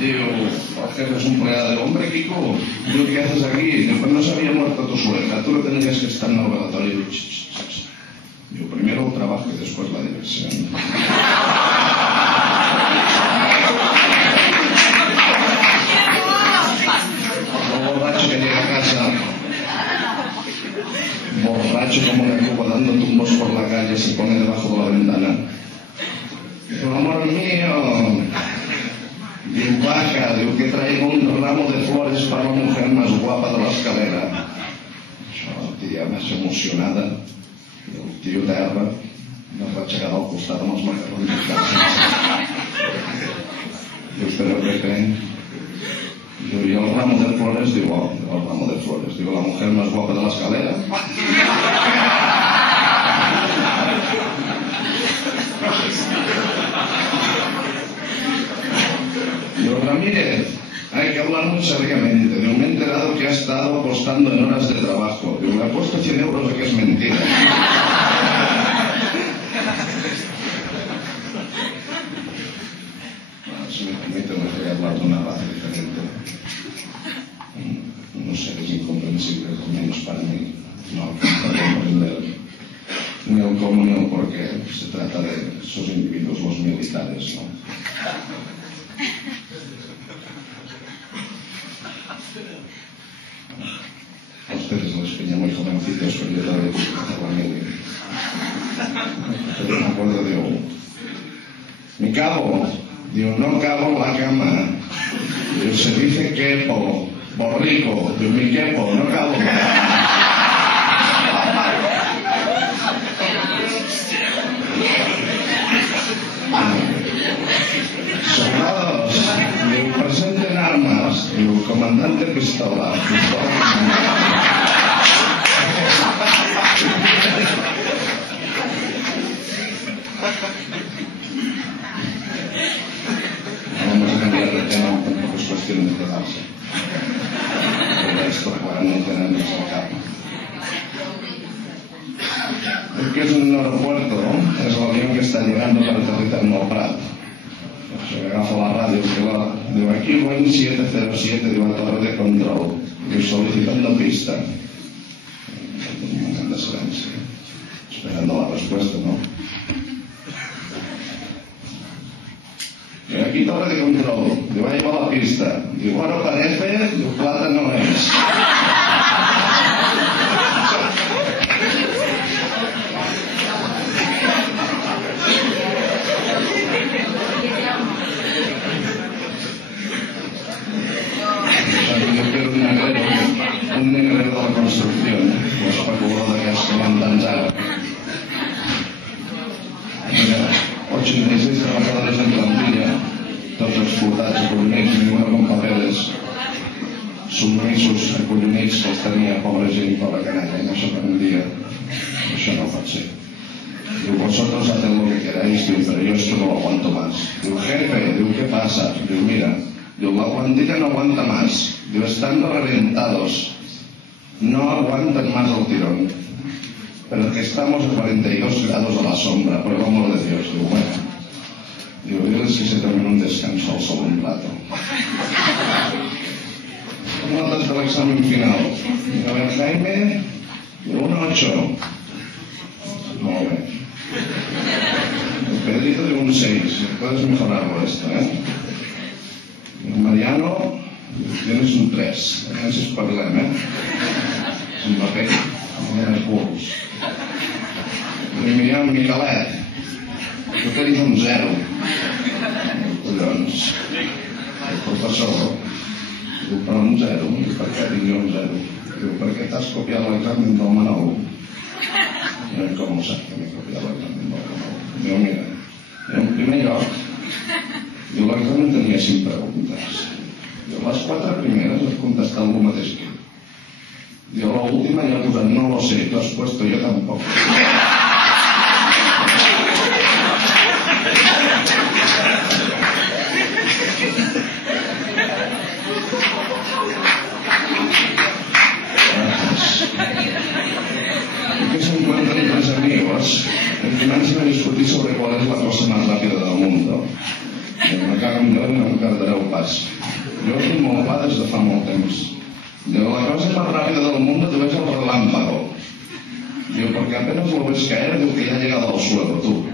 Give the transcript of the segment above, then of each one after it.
Digo, el jefe es un empleado. Digo, hombre, Kiko, digo, ¿qué haces aquí? Digo, pues no se había muerto tu suegra, tú no tendrías que estar en el velatorio. Digo, primero el trabajo y después la diversión. El borracho que llega a casa, borracho como una cuba dando tumbos por la calle, se pone debajo de la ventana. Digo, amor mío, digo, baja, digo, que traigo un ramo de flores para la mujer más guapa de la escalera. La tia més emocionada, i el tio terra no va aixecar al costat amb els macarrons de casa. Diu, però què? Diu, i el ramo de flores? Diu, oh, el ramo de flores. Diu, la mujer más guapa de la escalera. Digo, Ramírez, hay que hablar muy seriamente. Digo, me he enterado que ha estado apostando en horas de trabajo. Digo, le ha puesto 100 euros de que es mentira. Bueno, si me permite, me voy a hablar de una raza diferente. No sé, es incomprensible, al menos para mí. No puedo comprender ni el cómo ni el por qué. Se trata de esos individuos, los militares, ¿no? A ustedes les peña muy jovencitos, pero yo todavía tengo que hacer la mili. Pero me acuerdo de uno. Me cago. Digo, no cago en la cama. Digo, se dice quepo, borrico. Digo, mi quepo, no cago en la cama. Soldados, digo, presenten armas. Digo, comandante pistola. Vamos a cambiar de tema, tampoco es cuestión de quedarse. Pero esto para no tenernos al cabo. ¿Qué es un aeropuerto? Es el avión que está llegando para aterrizar en el Prat. Se agafa la ràdio, diu, aquí Boeing 707, diu, a torre de control, diu, solicitando pista. Un moment de silenci, esperando la respuesta, ¿no? Diu, aquí torre de control, diu, ahí va la pista. Diu, bueno, parece, diu, plata no es. Yo quiero un negrero de la construcción, pues especulador que es que van danzar. 86 trabajadores en plantilla, tots explotats, acollonits, ningú con papeles, submisos, acollonits que els tenia pobra gent i pobra canalla, no s'aprendria. Això no pot ser. Diu, vosotros haced lo que queráis, diu, pero yo esto no lo aguanto más. Diu, jefe, diu, ¿qué pasa? Diu, mira, diu, la plantilla no aguanta más. Digo, están reventados, no aguantan más el tirón, pero que estamos a 42 grados a la sombra, por el amor de Dios. Digo, bueno, digo, diles que se tomen un descanso al sol un rato. Notas del examen final. Digo, a ver, Jaime, digo, un 8. Muy bien. El Pedrito, digo, un 6. Puedes mejorarlo esto, ¿eh? Digo, Mariano, tienes un 3, ese es parlem, és un paper, no hi ha curs. I mirem, Miquelet, tu tens un 0. Collons, el professor, diu, però un 0, i per què tinc un 0? Diu, perquè t'has copiat l'examen del Manol. Com ho sap que m'he copiat l'examen del Manol? Diu, mira, en primer lloc, diu, l'examen tenia 5 preguntes. Diu, les 4 primeres has contestat el mateix que ell. Diu, l'última ja ha posat, no lo sé, tu has puesto yo tampoc. ¿Qué se encuentran tres amigos que comienzan a discutir sobre cuál es la cosa más rápida del mundo? Me cago en Dios y no me perderé un pas. Jo soy molt clar des de fa molt temps. Digo, la cosa más rápida del mundo te ves el relámpago. Digo, porque apenas lo ves caer, digo que ya ha llegado al suelo, tú.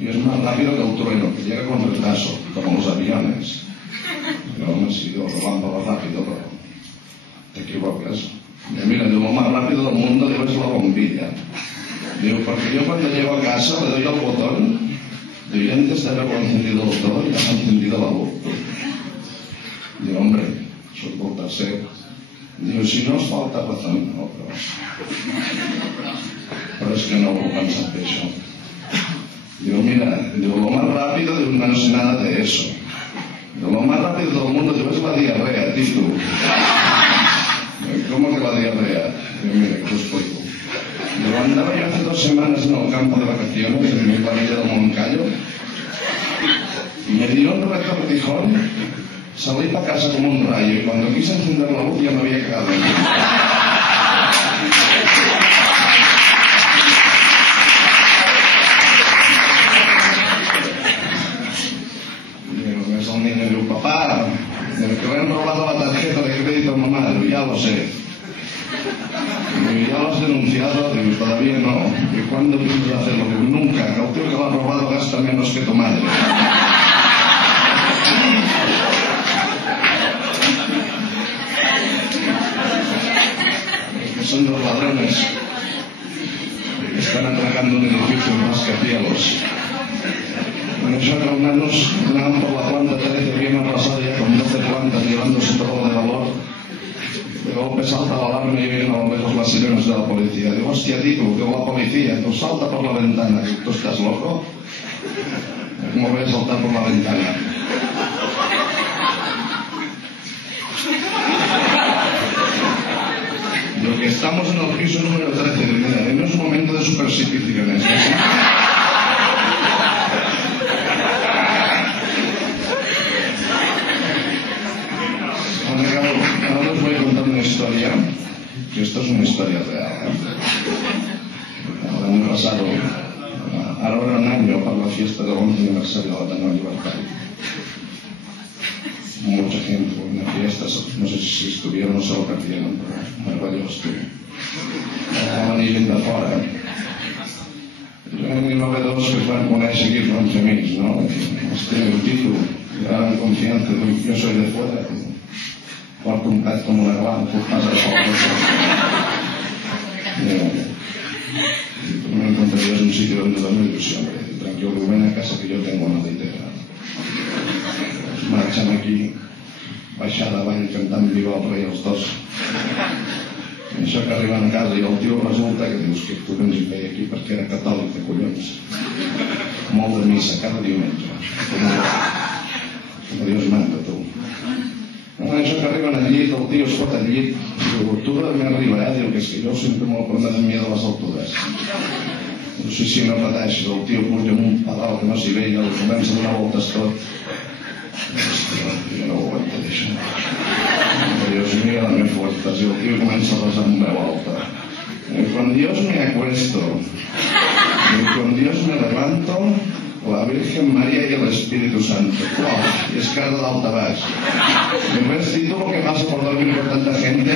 Y es más rápido que el trueno, que llega con retraso, como los aviones. Digo, hombre, sí, digo, relámpago rápido, pero te equivocas. Digo, mira, digo, lo más rápido del mundo digo, es la bombilla. Digo, porque yo cuando llego a casa le doy al botón, digo, y antes de haberlo encendido el todo, ya se ha encendido la luz. Digo, hombre, soy el tercer. Digo, si no os falta razón, no, pero es que no puedo pensar de eso. Digo, mira, digo, lo más rápido, digo, no sé nada de eso. Digo, lo más rápido del mundo, digo, es la diarrea, tío. ¿Cómo que la diarrea? Digo, mira, que os explico. Digo, andaba yo hace 2 semanas en el campo de vacaciones, en mi familia de Moncayo, y me dio un retortijón, salí para casa como un rayo, y cuando quise encender la luz ya me había cagado. Digo, es el niño, digo, papá, que me han robado la tarjeta de crédito, mamá, digo, ya lo sé. Digo, ya lo has denunciado, digo, todavía no. ¿Y cuándo piensas hacerlo? Digo, nunca, que el tío que lo ha robado gasta menos que tu madre. Que son 2 ladrones que están atracando un edificio en rascacielos. Nosotros hermanos andaban por la planta 13 bien arrasada ya con 12 plantas llevándose todo de valor. De golpe salta la alarma y vienen a lo lejos las sirenas de la policía. Digo, hostia, tío, que la policía, tú salta por la ventana. Digo, ¿tú estás loco? ¿Cómo voy a saltar por la ventana? Lo que estamos en el piso número 13, mira, no es un momento de supersticiones. Ahora os voy a contar una historia, que esto es una historia real. El año pasado, ahora era un año para la fiesta del 11 aniversario de la Ateneo Libertad. Mucha gente por una fiesta, no sé si estuvieron o se lo perdieron, pero yo estuve. Estaven allí gent de fora. I va haver 2 que es van conèixer aquí per uns amics, no? Hòstia, el títol, era confiança, jo soy de fuera, porto un pet com una gla, puc passar por me encontrarías un sitio donde dormir, pues hombre, tranquilo, ven a casa que yo tengo una litera. Marxem aquí, baixar davall cantant Viva el Rei els 2. I això que arriben a casa i el tio resulta que dius que tu tens hi feia aquí perquè era catòlic de collons. Molt de missa, cada diumenge. Que Dios manda, tu. Això que arriben al llit, el tio es fot al llit, diu, tu me arriba, diu, que és que jo sempre me lo de miedo a les altures. Diu, sí, no pateixis, el tio puja amb un pedal que no s'hi veia, el comença a donar voltes tot. Hòstia, jo no ho aguanto d'això. Dios mío, dame fuerzas. Y el tío comienza a rezar en voz alta. Con Dios me acuesto. Y con Dios me levanto. La Virgen María y el Espíritu Santo. ¡Wow! Y es cara de alta baix. ¿Me ves tú lo que pasa por dormir con tanta gente?